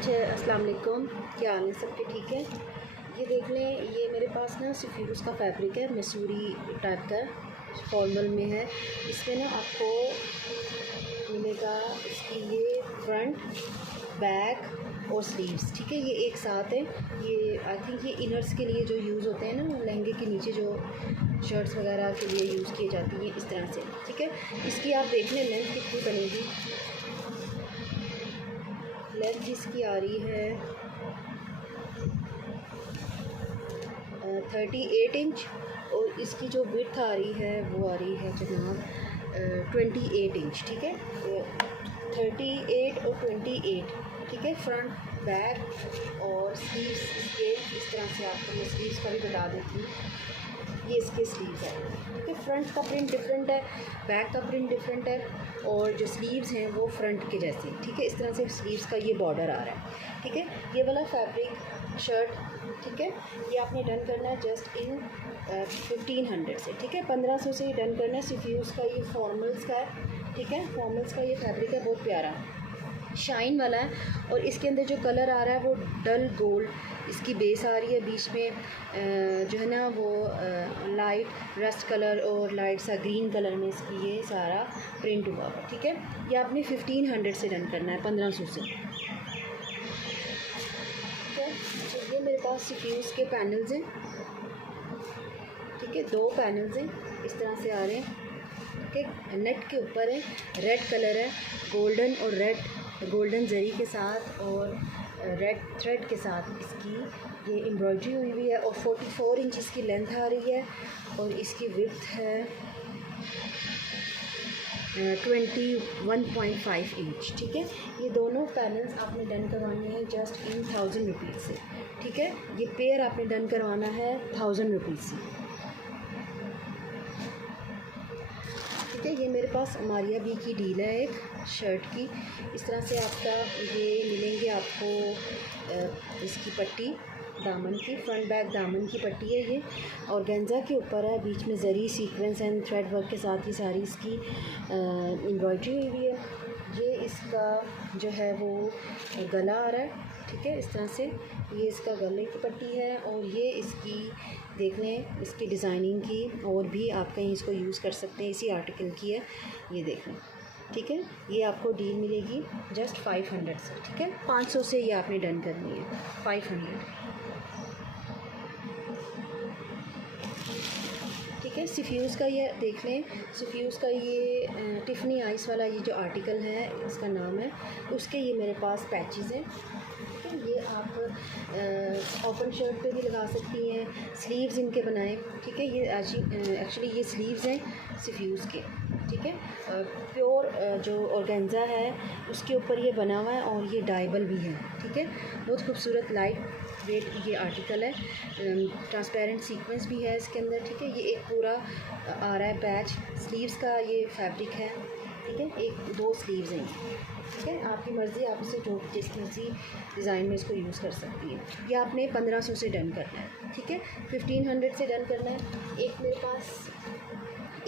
अच्छा, अस्सलाम वालेकुम। क्या हाल है सबके? ठीक है। ये देख लें, ये मेरे पास ना सफ़्यूज़ का फैब्रिक है, मसूरी टाइप का, फॉर्मल में है। इसमें ना आपको मिलेगा इसकी ये फ्रंट, बैक और स्लीव्स, ठीक है। ये एक साथ है। ये आई थिंक ये इनर्स के लिए जो यूज़ होते हैं ना, लहंगे के नीचे जो शर्ट्स वगैरह के लिए यूज़ किए जाती हैं, इस तरह से, ठीक है। इसकी आप देख लें लेंथ कितनी बनेगी। लेंथ इसकी आ रही है 38 इंच और इसकी जो विड्थ आ रही है वो आ रही है जनाब 28 इंच, ठीक है। 38 और 28, ठीक है। फ्रंट, बैक और स्लीव्स इसके इस तरह से आपको मैं स्लीव्स का भी बता देती हूँ। ये इसके स्लीव्स है, ठीक है। फ्रंट का प्रिंट डिफरेंट है, बैक का प्रिंट डिफरेंट है और जो स्लीव्स हैं वो फ्रंट के जैसे, ठीक है। इस तरह से स्लीव्स का ये बॉर्डर आ रहा है, ठीक है। ये वाला फैब्रिक शर्ट, ठीक है, ये आपने डन करना है जस्ट इन 1500 से, ठीक है। 1500 से डन करना है। सफ़्यूज़ का ये फॉर्मल्स का है, ठीक है। फॉर्मल्स का ये फैब्रिक है, बहुत प्यारा शाइन वाला है। और इसके अंदर जो कलर आ रहा है वो डल गोल्ड इसकी बेस आ रही है। बीच में जो है ना वो लाइट रस्ट कलर और लाइट सा ग्रीन कलर में इसकी ये सारा प्रिंट हुआ है, ठीक है। ये आपने 1500 से डन करना है, 1500 से, ठीक है। तो ये मेरे पास सफ़्यूज़ के पैनल्स हैं, ठीक है। 2 पैनल्स हैं, इस तरह से आ रहे हैं, ठीक है। नेट के ऊपर है, रेड कलर है, गोल्डन और रेड, गोल्डन जरी के साथ और रेड थ्रेड के साथ इसकी ये एम्ब्रॉयडरी हुई हुई है। और 44 इंच इसकी लेंथ आ रही है और इसकी विड्थ है 21.5 इंच, ठीक है। ये दोनों पैनल्स आपने डन करवाने हैं जस्ट इन 1000 रुपीज़ से, ठीक है। ये पेयर आपने डन करवाना है 1000 रुपीज़ से, ठीक है। ये मेरे पास अमारिया बी की डील है एक शर्ट की। इस तरह से आपका ये मिलेंगे आपको इसकी पट्टी दामन की, फ्रंट बैक दामन की पट्टी है ये, और गेंजा के ऊपर है, बीच में जरी सीक्वेंस एंड थ्रेड वर्क के साथ ही सारी इसकी एम्ब्रॉयडरी हुई हुई है। ये इसका जो है वो गला आ रहा है, ठीक है। इस तरह से ये इसका गले की पट्टी है और ये इसकी देख लें इसकी डिज़ाइनिंग की, और भी आप कहीं इसको यूज़ कर सकते हैं, इसी आर्टिकल की है, ये देख लें, ठीक है। ये आपको डील मिलेगी जस्ट 500 से, ठीक है। 500 से ये आपने डन करनी है, 500, ठीक है। सफ़्यूज़ का ये देख लें, सफ़्यूज़ का ये टिफ़नी आइस वाला ये जो आर्टिकल है इसका नाम है, उसके ये मेरे पास पैचेस हैं, ठीक है। ये आप ओपन शर्ट पे भी लगा सकती हैं, स्लीव्स इनके बनाएं, ठीक है। ये एक्चुअली ये स्लीव्स हैं सफ़्यूज़ के, ठीक है। प्योर जो ऑर्गेन्जा है उसके ऊपर ये बना हुआ है और ये डाइबल भी है, ठीक है। बहुत खूबसूरत लाइट वेट ये आर्टिकल है, ट्रांसपेरेंट सीक्वेंस भी है इसके अंदर, ठीक है। ये एक पूरा आ रहा है पैच, स्लीव्स का ये फैब्रिक है, ठीक है। 1-2 स्लीव्स हैं, ठीक है। आपकी मर्ज़ी, आप इसे जो जिस मर्ज़ी डिज़ाइन में इसको यूज़ कर सकती है। ये आपने 1500 से डन करना है, ठीक है। 1500 से डन करना है। एक मेरे पास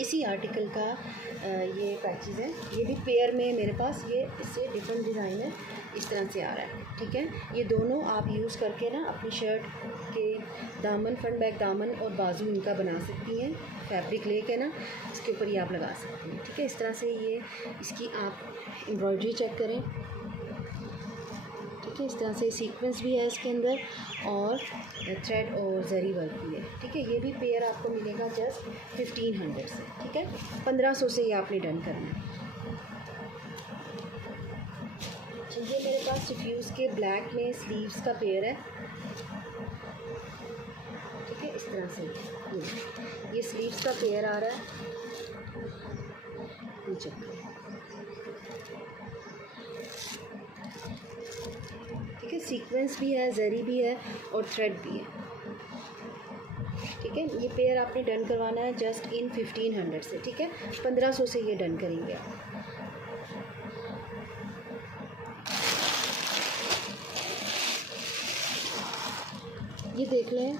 इसी आर्टिकल का ये पैचेस हैं, ये भी पेयर में मेरे पास, ये इससे डिफरेंट डिज़ाइन है, इस तरह से आ रहा है, ठीक है। ये दोनों आप यूज़ करके ना अपनी शर्ट के दामन, फ्रंट बैक दामन और बाजू इनका बना सकती हैं। फैब्रिक लेके ना इसके ऊपर ये आप लगा सकती हैं, ठीक है। इस तरह से ये इसकी आप एम्ब्रॉयडरी चेक करें, ठीक है। इस तरह से सीक्वेंस भी है इसके अंदर और थ्रेड और जरी वर्क भी है, ठीक है। ये भी पेयर आपको मिलेगा जस्ट 1500 से, ठीक है। 1500 से ये आपने डन करना है। ये मेरे पास सफ़्यूज़ के ब्लैक में स्लीव्स का पेयर है, ठीक है। इस तरह से ये स्लीव्स का पेयर आ रहा है, नीचे, ठीक है। सीक्वेंस भी है, जरी भी है और थ्रेड भी है, ठीक है। ये पेयर आपने डन करवाना है जस्ट इन 1500 से, ठीक है। 1500 से ये डन करेंगे आप। ये देख लें,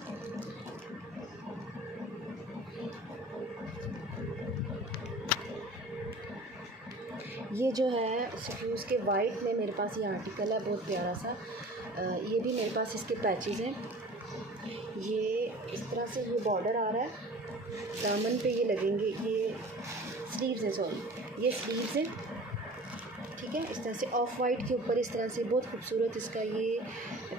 ये जो है सफ्यूज़ के वाइट में मेरे पास ये आर्टिकल है, बहुत प्यारा सा। ये भी मेरे पास इसके पैचेस हैं। ये इस तरह से ये बॉर्डर आ रहा है, दामन पे ये लगेंगे, ये स्लीव्स हैं, सॉरी ये स्लीव्स हैं, ठीक है। इस तरह से ऑफ वाइट के ऊपर इस तरह से बहुत खूबसूरत इसका ये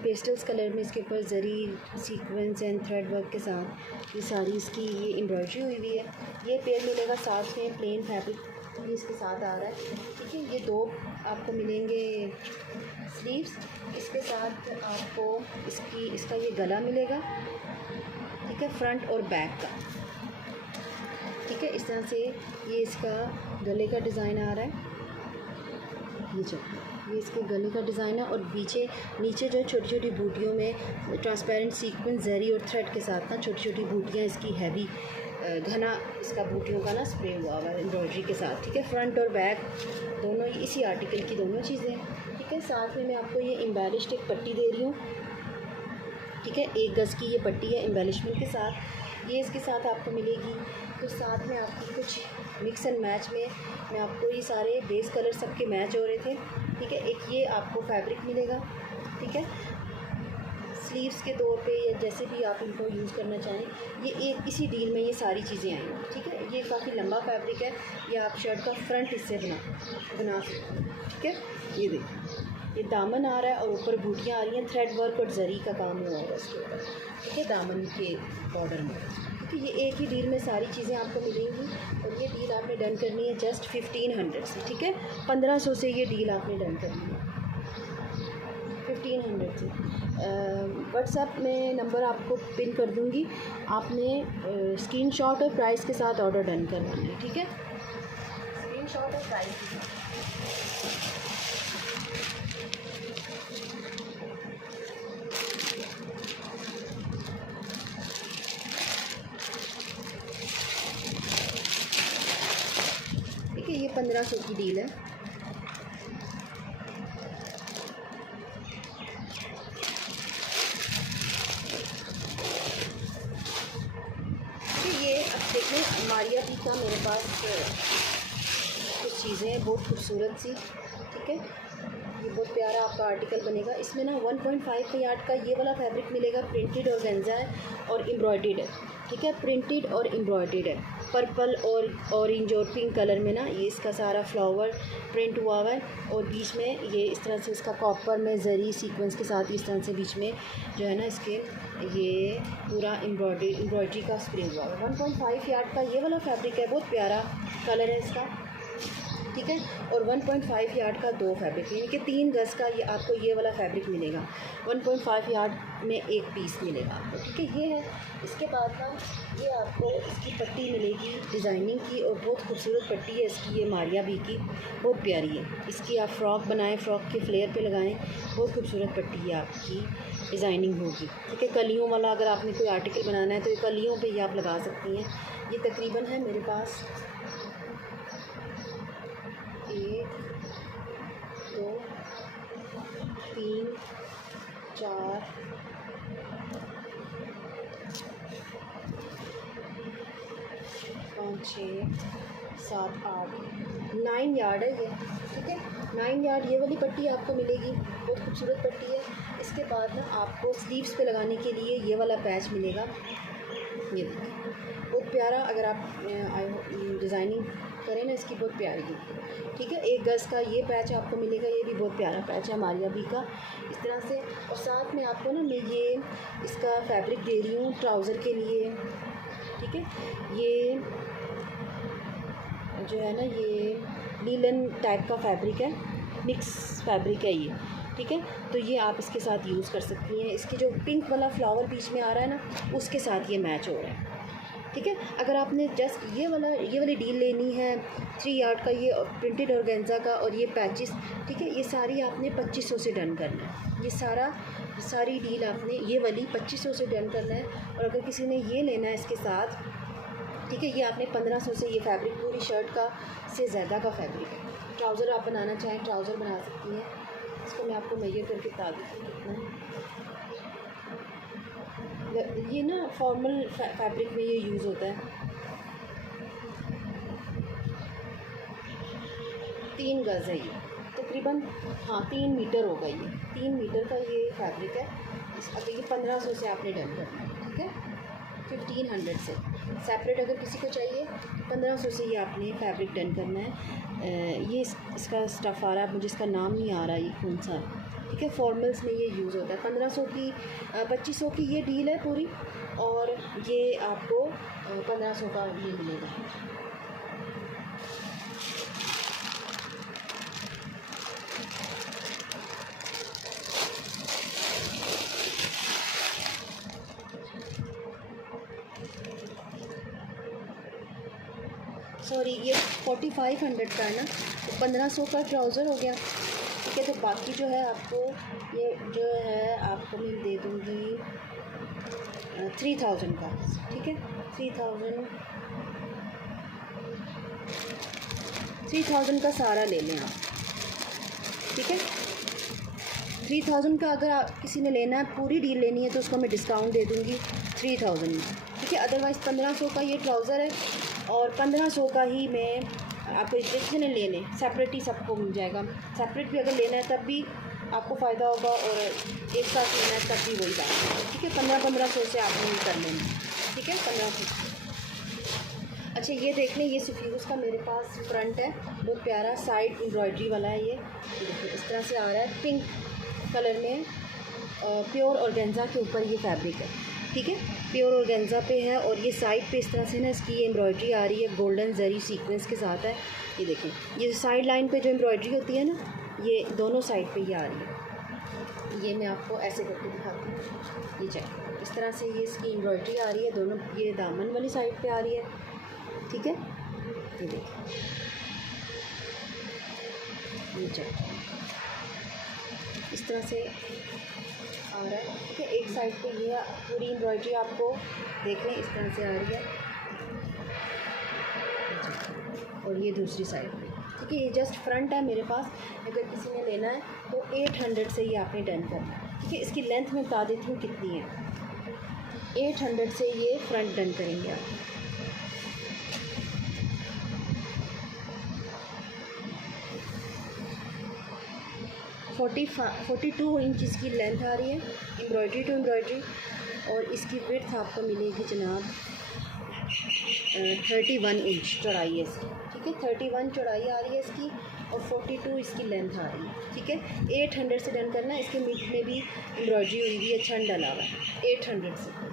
पेस्टल्स कलर में इसके ऊपर जरी सीक्वेंस एंड थ्रेड वर्क के साथ ये सारी इसकी ये एम्ब्रॉयडरी हुई हुई है। ये पेयर मिलेगा साथ में प्लेन फैब्रिक ये इसके साथ आ रहा है, ठीक है। ये दो आपको मिलेंगे स्लीव्स, इसके साथ आपको इसका ये गला मिलेगा, ठीक है, फ्रंट और बैक का, ठीक है। इस तरह से ये इसका गले का डिज़ाइन आ रहा है, ये इसके गले का डिज़ाइन है। और नीचे जो है छोटी छोटी बूटियों में ट्रांसपेरेंट सीक्वेंस जरी और थ्रेड के साथ ना छोटी छोटी बूटियाँ इसकी हैवी घना इसका बूटियों का ना स्प्रे हुआ है एम्ब्रॉयडरी के साथ, ठीक है। फ्रंट और बैक दोनों इसी आर्टिकल की दोनों चीज़ें, ठीक है। साथ में मैं आपको ये एम्बेलिश्ड एक पट्टी दे रही हूँ, ठीक है। 1 गज़ की ये पट्टी है एम्बेलिशमेंट के साथ, ये इसके साथ आपको मिलेगी। तो साथ में आपकी कुछ मिक्स एंड मैच में मैं आपको ये सारे बेस कलर सबके मैच हो रहे थे, ठीक है। एक ये आपको फैब्रिक मिलेगा, ठीक है, स्लीव्स के तौर पे या जैसे भी आप इनको यूज़ करना चाहें। ये एक इसी डील में ये सारी चीज़ें आएंगी, ठीक है। ये काफ़ी लंबा फैब्रिक है, ये आप शर्ट का फ्रंट हिस्से बना सकते हैं, ठीक है। ये देखिए ये दामन आ रहा है और ऊपर बूटियाँ आ रही हैं, थ्रेड वर्क और जरी का काम हुआ है इसके ऊपर, ठीक है, दामन के बॉर्डर में। तो ये एक ही डील में सारी चीज़ें आपको मिलेंगी और ये डील आपने डन करनी है जस्ट 1500 से, ठीक है। 1500 से ये डील आपने डन करनी है 1500 से। व्हाट्सएप में नंबर आपको पिन कर दूँगी, आपने स्क्रीनशॉट और प्राइस के साथ ऑर्डर डन करवाना है, ठीक है। स्क्रीनशॉट और प्राइस के साथ। ठीक है, ये 1500 की डील है। ये अब देखें मारिया भी का मेरे पास कुछ चीज़ें हैं बहुत खूबसूरत सी, ठीक है। ये बहुत प्यारा आपका आर्टिकल बनेगा। इसमें ना 1.5 यार्ड का ये वाला फैब्रिक मिलेगा, प्रिंटेड ऑर्गेन्जा है और एम्ब्रॉयडर्ड है, ठीक है। प्रिंटेड और एम्ब्रॉयडर्ड है, पर्पल और ऑरेंज और पिंक कलर में ना ये इसका सारा फ्लावर प्रिंट हुआ हुआ है और बीच में ये इस तरह से इसका कॉपर में जरी सीक्वेंस के साथ इस तरह से बीच में जो है ना इसके ये पूरा एम्ब्रॉयडरी का स्प्रे हुआ है। 1.5 यार्ड का ये वाला फैब्रिक है, बहुत प्यारा कलर है इसका, ठीक है। और 1.5 यार्ड का 2 फैब्रिक यानी कि 3 गज़ का ये आपको ये वाला फैब्रिक मिलेगा। 1.5 यार्ड में 1 पीस मिलेगा आपको, ठीक है। ये है, इसके बाद ना ये आपको इसकी पट्टी मिलेगी डिज़ाइनिंग की और बहुत खूबसूरत पट्टी है इसकी, ये मारिया भी की बहुत प्यारी है। इसकी आप फ़्रॉक बनाएं, फ़्रॉक के फ्लेयर पे लगाएं, बहुत खूबसूरत पट्टी है आपकी डिज़ाइनिंग होगी, ठीक है। कलियों वाला अगर आपने कोई आर्टिकल बनाना है तो ये कलियों पे ही आप लगा सकती हैं। ये तकरीबन है मेरे पास 1 2 3 4 5 6 7 8 9 यार्ड है ये, ठीक है। 9 यार्ड ये वाली पट्टी आपको मिलेगी, बहुत खूबसूरत पट्टी है। इसके बाद ना आपको स्लीव्स पे लगाने के लिए ये वाला पैच मिलेगा, ये देखिए बहुत प्यारा। अगर आप डिज़ाइनिंग करें ना इसकी बहुत प्यारी है, ठीक है। 1 गज़ का ये पैच आपको मिलेगा, ये भी बहुत प्यारा पैच है मारिया भी का इस तरह से। और साथ में आपको ना मैं ये इसका फैब्रिक दे रही हूँ ट्राउज़र के लिए, ठीक है। ये जो है ना ये लीलन टाइप का फैब्रिक है, मिक्स फैब्रिक है ये, ठीक है। तो ये आप इसके साथ यूज़ कर सकती हैं। इसकी जो पिंक वाला फ्लावर बीच में आ रहा है ना उसके साथ ये मैच हो रहा है, ठीक है। अगर आपने जस्ट ये वाली डील लेनी है 3 यार्ड का ये प्रिंटेड ऑर्गेन्जा का और ये पैचेस, ठीक है, ये सारी आपने 2500 से डन करना है। ये सारी डील आपने ये वाली 2500 से डन करना है। और अगर किसी ने ये लेना है इसके साथ, ठीक है, ये आपने 1500 से ये फैब्रिक पूरी शर्ट का से ज़्यादा का फैब्रिक है। ट्राउज़र आप बनाना चाहें ट्राउज़र बना सकती हैं। इसको मैं आपको मेजर करके बता देती हूँ कितना। ये ना फॉर्मल फैब्रिक में ये यूज़ होता है। 3 गज़ है ये तकरीबन, हाँ 3 मीटर होगा ये, 3 मीटर का ये फैब्रिक है। अब ये 1500 से आपने डन करना है, ठीक है। 1500 से सेपरेट अगर किसी को चाहिए 1500 से ये आपने फैब्रिक डन करना है। ये इसका स्टफ़ आ रहा है, मुझे इसका नाम नहीं आ रहा ये कौन सा है, ठीक है। फॉर्मल्स में ये यूज़ होता है। 1500 की 2500 की ये डील है पूरी, और ये आपको 1500 का ये मिलेगा। सॉरी ये 4500 का है ना, तो 1500 का ट्राउज़र हो गया, ठीक है। तो बाकी जो है आपको ये जो है आपको मैं दे दूँगी 3000 का, ठीक है। 3000 का सारा ले लें आप, ठीक है। 3000 का अगर आप किसी ने लेना है, पूरी डील लेनी है, तो उसको मैं डिस्काउंट दे दूँगी 3000 में, ठीक है। अदरवाइज़ 1500 का ये ट्राउज़र है, और 1500 का ही मैं आपको जितने ने लेने सेपरेट ही सबको मिल जाएगा। सेपरेट भी अगर लेना है तब भी आपको फ़ायदा होगा, और एक साथ लेना है तब भी वही बात है, ठीक है। 1500 से आपने ये कर लेना, ठीक है। 1500। अच्छा ये देख लें, ये सफ्यूज़ का मेरे पास फ्रंट है, बहुत प्यारा साइड एम्ब्रॉयडरी वाला है। ये देखिए इस तरह से आ रहा है, पिंक कलर में, प्योर ऑर्गेन्जा के ऊपर ये फैब्रिक है, ठीक है। प्योर ऑर्गेन्जा पे है, और ये साइड पे इस तरह से ना इसकी ये एम्ब्रॉयडरी आ रही है, गोल्डन जरी सीक्वेंस के साथ है। ये देखें, ये साइड लाइन पे जो एम्ब्रॉयडरी होती है ना, ये दोनों साइड पे ये आ रही है। ये मैं आपको ऐसे करके दिखाती हूँ, ये चेक इस तरह से ये इसकी एम्ब्रॉयडरी आ रही है दोनों, ये दामन वाली साइड पे आ रही है, ठीक है। ये देखिए, ये चेक इस तरह से आ रहा है, ठीक है। एक साइड पे ये पूरी एम्ब्रॉयडरी आपको देख लें इस तरह से आ रही है, और ये दूसरी साइड पे, ठीक है। ये जस्ट फ्रंट है मेरे पास, अगर किसी ने लेना है तो 800 से ये आपने डन करना है, ठीक है। इसकी लेंथ मैं बता देती हूँ कितनी है। 800 से ये फ्रंट डन करेंगे आप। फोर्टी 42 इंच इसकी लेंथ आ रही है, एम्ब्रॉयडरी टू एम्ब्रॉयडरी, और इसकी विड्थ आपको मिलेगी जनाब 31 इंच चौड़ाई है इसकी, ठीक है। 31 चौड़ाई आ रही है इसकी, और 42 इसकी लेंथ आ रही है, ठीक है। 800 से डन करना है। इसके मिड में भी एम्ब्रॉयडरी हुई हुई है, छन डला हुआ है 800 से।